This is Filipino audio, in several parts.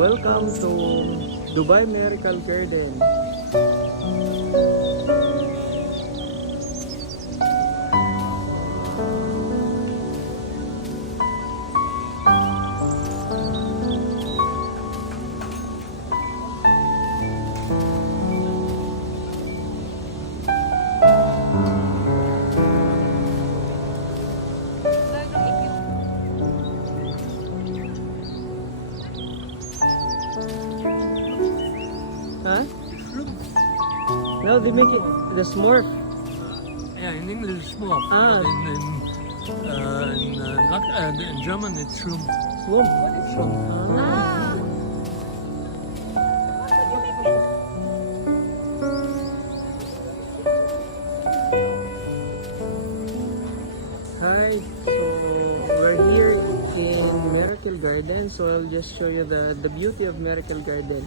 Welcome to Dubai Miracle Garden. Huh? No, they make it the smurf. Yeah, in English it's smurf, Ah. but in German it's shroom. Swamp. Ah. Hi, so we're here in Miracle Garden. So I'll just show you the beauty of Miracle Garden.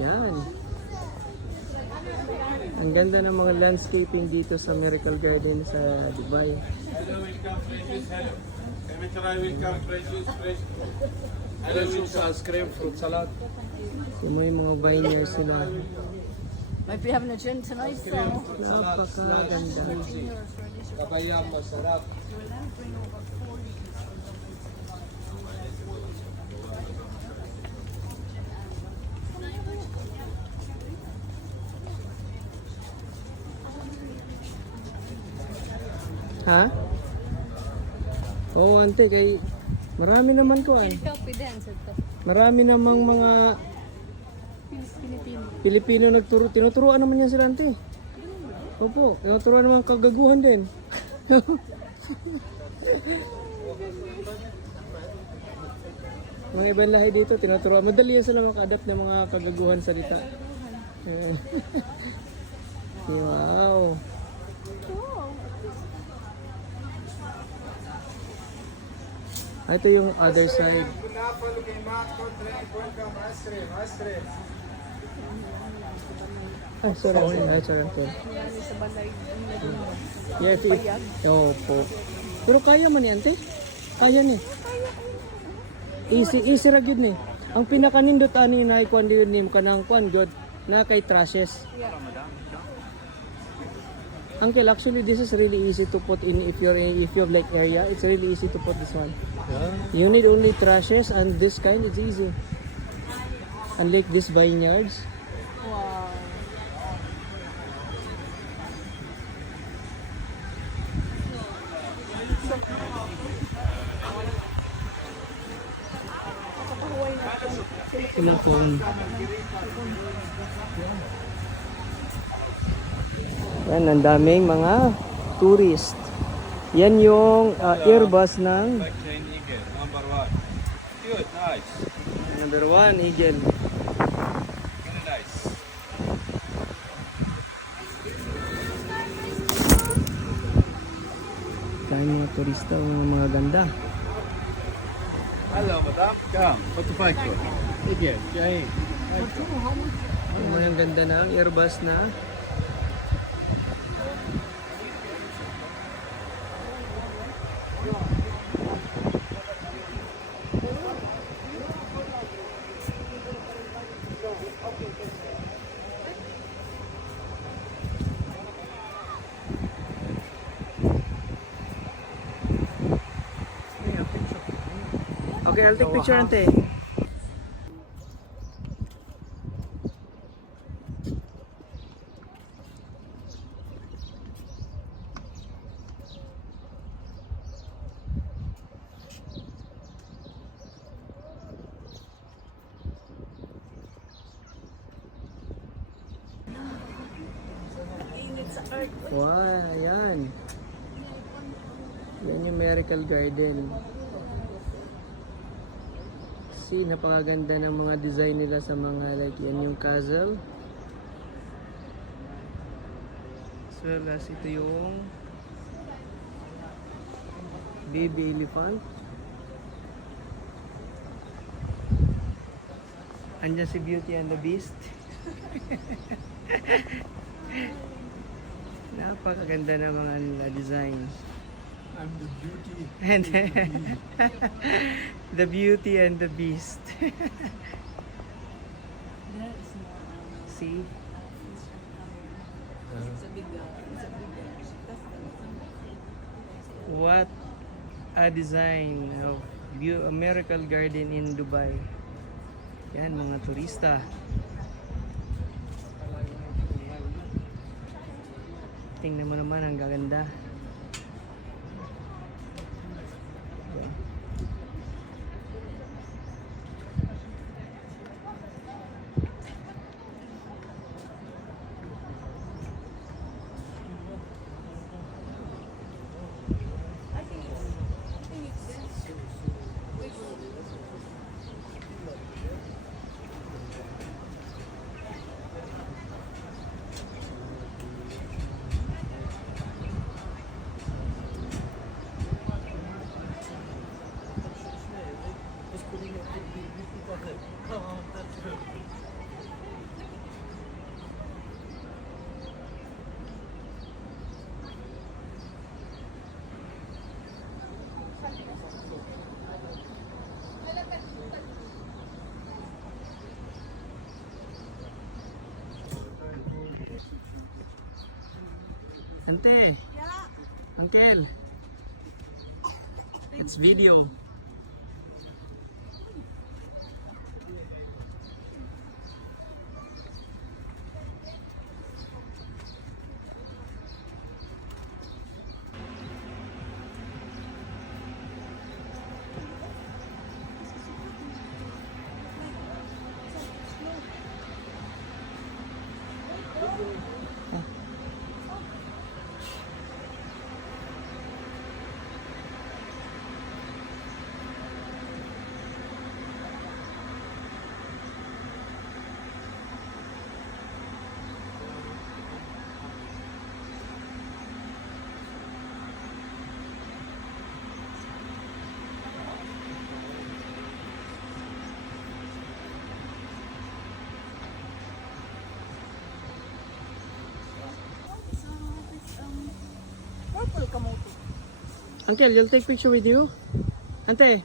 Yan. Ang ganda ng mga landscaping dito sa Miracle Garden sa Dubai. Hello, welcome, Francis. Hello. Can we try welcome, Francis? Fresh. Hello, ice cream, fruit salad. So may mga vineyards sila. Might be having a gin tonight, so. Napakaganda. Kabayang masarap. Ha? Oo, ante, kay marami naman ko ay. Marami namang mga Pilipino tinuturuan naman yan sila ante. Opo, tinuturuan naman kagaguhan din. Mga ibang lahi dito, tinuturuan. Madali yan sila maka-adapt ng mga kagaguhan salita. Wow. Ito yung other side. Ah, sorry. Sorry. Yes, po. Pero kaya man yan, ante. Kaya ni. Easy ra gyud ni. Ang pinakanindot ani na ikwan din ni kanang kwan god na kay trashes. Uncle, actually this is really easy to put in if you have like area. It's really easy to put this one. You need only trashes and this kind, it's easy. Unlike these vineyards. Wow. Sila pong yan, ang daming mga tourist. Yan yung Airbus ng Chain eagle, number one. Good, nice. number 1, Eagle. Very nice. Dahil mga turista, mga ganda. Hello, madam. Come. What to find for? Eagle, chain. Ang ganda ng Airbus na. Okay, I'll take picture ante. Wow, yan. Yan yung Miracle Garden. See, napakaganda ng mga design nila sa mga like yan yung castle. As well as ito yung baby elephant. Andyan si Beauty and the Beast. Napakaganda ng mga designs. I'm the beauty. And the Beauty and the Beast. see. What a design of a miracle garden in Dubai. Yan mga turista. Tingnan mo naman ang gaganda. Yan. Ante, Uncle, it's video. Purple kamote. Uncle, you'll take picture with you? Ante.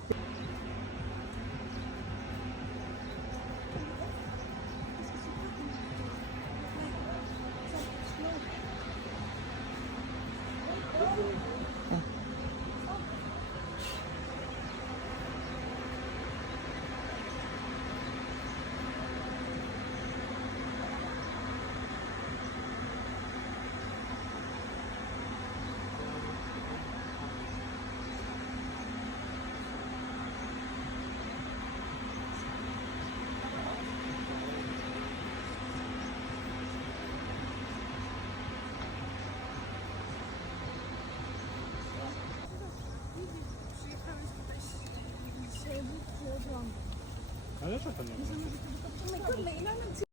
Ale co to nie? Oh my God, may ilanan